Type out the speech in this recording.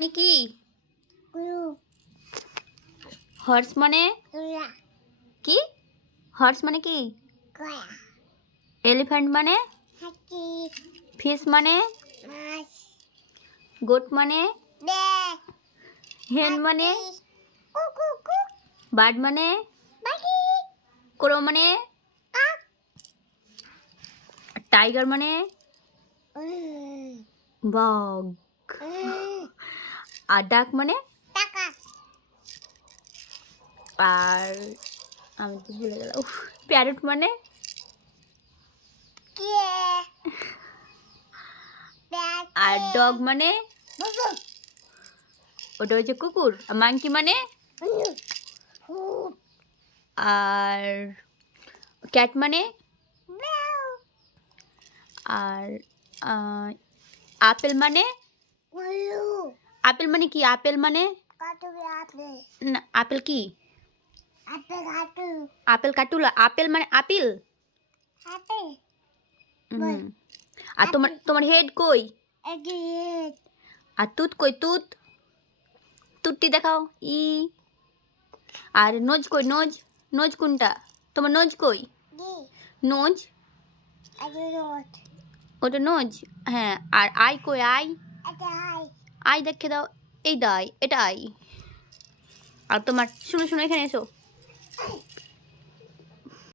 কি হর্স মানে কি? হর্স মানে কি? এলিফ্যান্ট মানে? ফিশ মানে? গোট মানে? হেন মানে? বার্ড মানে? ক্রো মানে? টাইগার মানে? বাঘ। আর ডাক মানে? আর আমি তো ভুলে গেলাম। প্যারট মানে? আর ডগ মানে? ওটা হচ্ছে কুকুর। আর মাংকি মানে? আর ক্যাট মানে? আর আপেল মানে? আপেল মানে কি? আপেল মানে না, আপেল কি? আপেল কাটুলা। আপেল মানে আপেল। আর তোমার তোমার হেড কই? আর তুত কই? তুত তুতটি দেখাও। ই। আর নোজ কই? নোজ নোজ কোনটা? তোমার নোজ কই? নোজ ওটা নোজ। হ্যাঁ। আর আই কই? আই আই দেখে দাও। এই দাই, এটা আই। আর তোমার শুনো শুনো, এখানে এসো।